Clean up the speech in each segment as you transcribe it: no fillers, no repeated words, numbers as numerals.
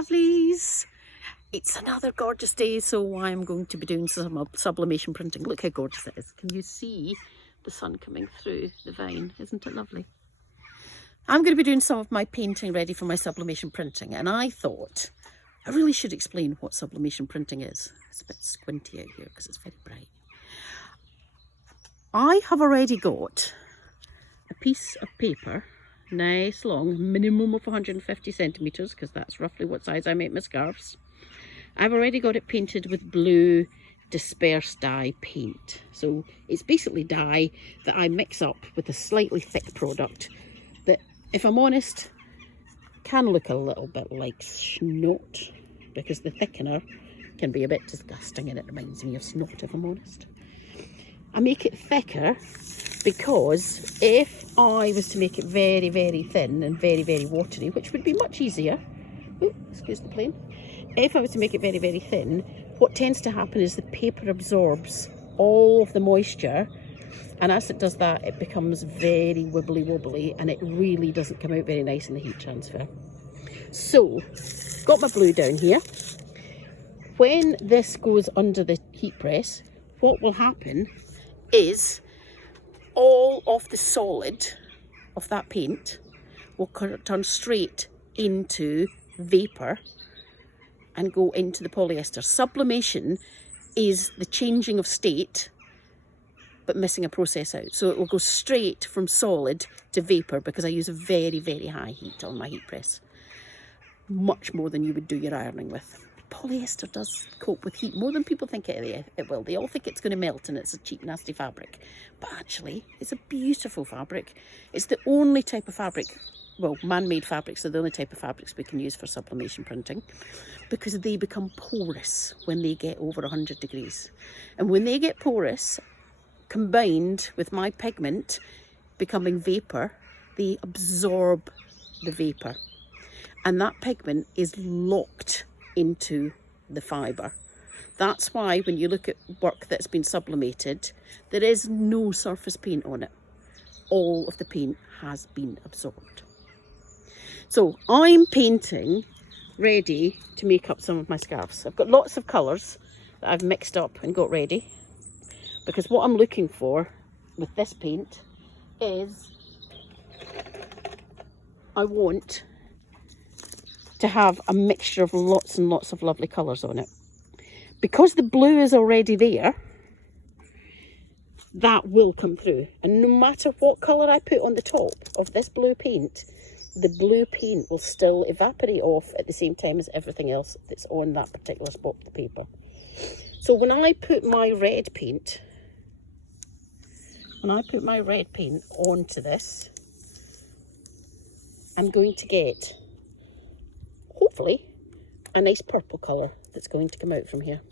lovelies. It's another gorgeous day, so I'm going to be doing some sublimation printing. Look how gorgeous it is. Can you see the sun coming through the vine? Isn't it lovely? I'm going to be doing some of my painting ready for my sublimation printing, and I thought I really should explain what sublimation printing is. It's a bit squinty out here because it's very bright. I have already got a piece of paper, nice long, minimum of 150 centimetres, because that's roughly what size I make my scarves. I've already got it painted with blue disperse dye paint. So it's basically dye that I mix up with a slightly thick product that, if I'm honest, can look a little bit like snot, because the thickener can be a bit disgusting and it reminds me of snot, if I'm honest. I make it thicker because if I was to make it very, very thin and very, very watery, which would be much easier, excuse the plane, if I was to make it very, very thin, what tends to happen is the paper absorbs all of the moisture, and as it does that, it becomes very wibbly wobbly and it really doesn't come out very nice in the heat transfer. So, got my blue down here. When this goes under the heat press, what will happen is all of the solid of that paint will turn straight into vapour and go into the polyester. Sublimation is the changing of state but missing a process out. So it will go straight from solid to vapour because I use a very, very high heat on my heat press. Much more than you would do your ironing with. Polyester does cope with heat more than people think it will. They all think it's going to melt and it's a cheap, nasty fabric. But actually, it's a beautiful fabric. It's the only type of fabric, well, man-made fabrics are the only type of fabrics we can use for sublimation printing, because they become porous when they get over 100 degrees. And when they get porous, combined with my pigment becoming vapour, they absorb the vapour. And that pigment is locked into the fibre. That's why when you look at work that's been sublimated, there is no surface paint on it. All of the paint has been absorbed. So I'm painting ready to make up some of my scarves. I've got lots of colours that I've mixed up and got ready, because what I'm looking for with this paint is I want to have a mixture of lots and lots of lovely colours on it. Because the blue is already there, that will come through. And no matter what colour I put on the top of this blue paint, the blue paint will still evaporate off at the same time as everything else that's on that particular spot of the paper. So when I put my red paint onto this, I'm going to get, hopefully, a nice purple colour that's going to come out from here.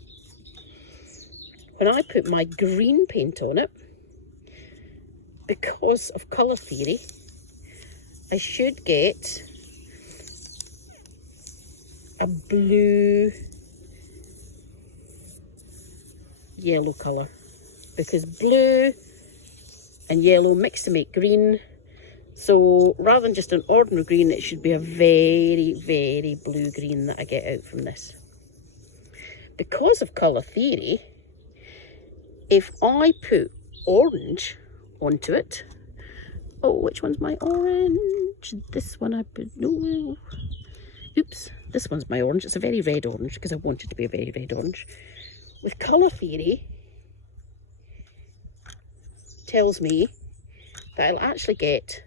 When I put my green paint on it, because of colour theory, I should get a blue yellow colour, because blue and yellow mix to make green. So rather than just an ordinary green, it should be a very, very blue green that I get out from this. Because of colour theory, if I put orange onto it, oh, which one's my orange? This one I put, no, oops, this one's my orange. It's a very red orange because I want it to be a very red orange. With colour theory, tells me that I'll actually get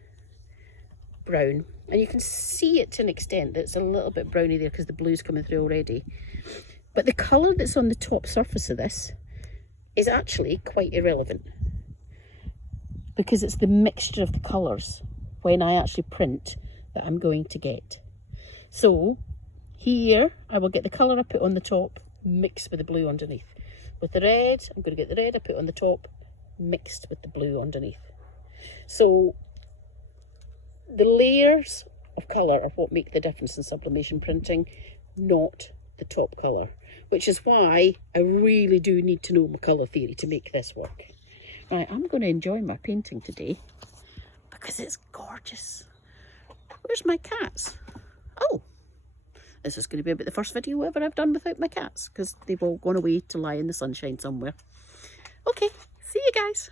brown, and you can see it to an extent that it's a little bit browny there because the blue's coming through already, but the colour that's on the top surface of this is actually quite irrelevant, because it's the mixture of the colours when I actually print that I'm going to get. So here I will get the colour I put on the top mixed with the blue underneath. With the red, I'm going to get the red I put on the top mixed with the blue underneath. So the layers of colour are what make the difference in sublimation printing, not the top colour, which is why I really do need to know my colour theory to make this work. Right, I'm going to enjoy my painting today because it's gorgeous. Where's my cats? Oh, This is going to be about the first video ever I've done without my cats, because they've all gone away to lie in the sunshine somewhere. Okay, see you guys.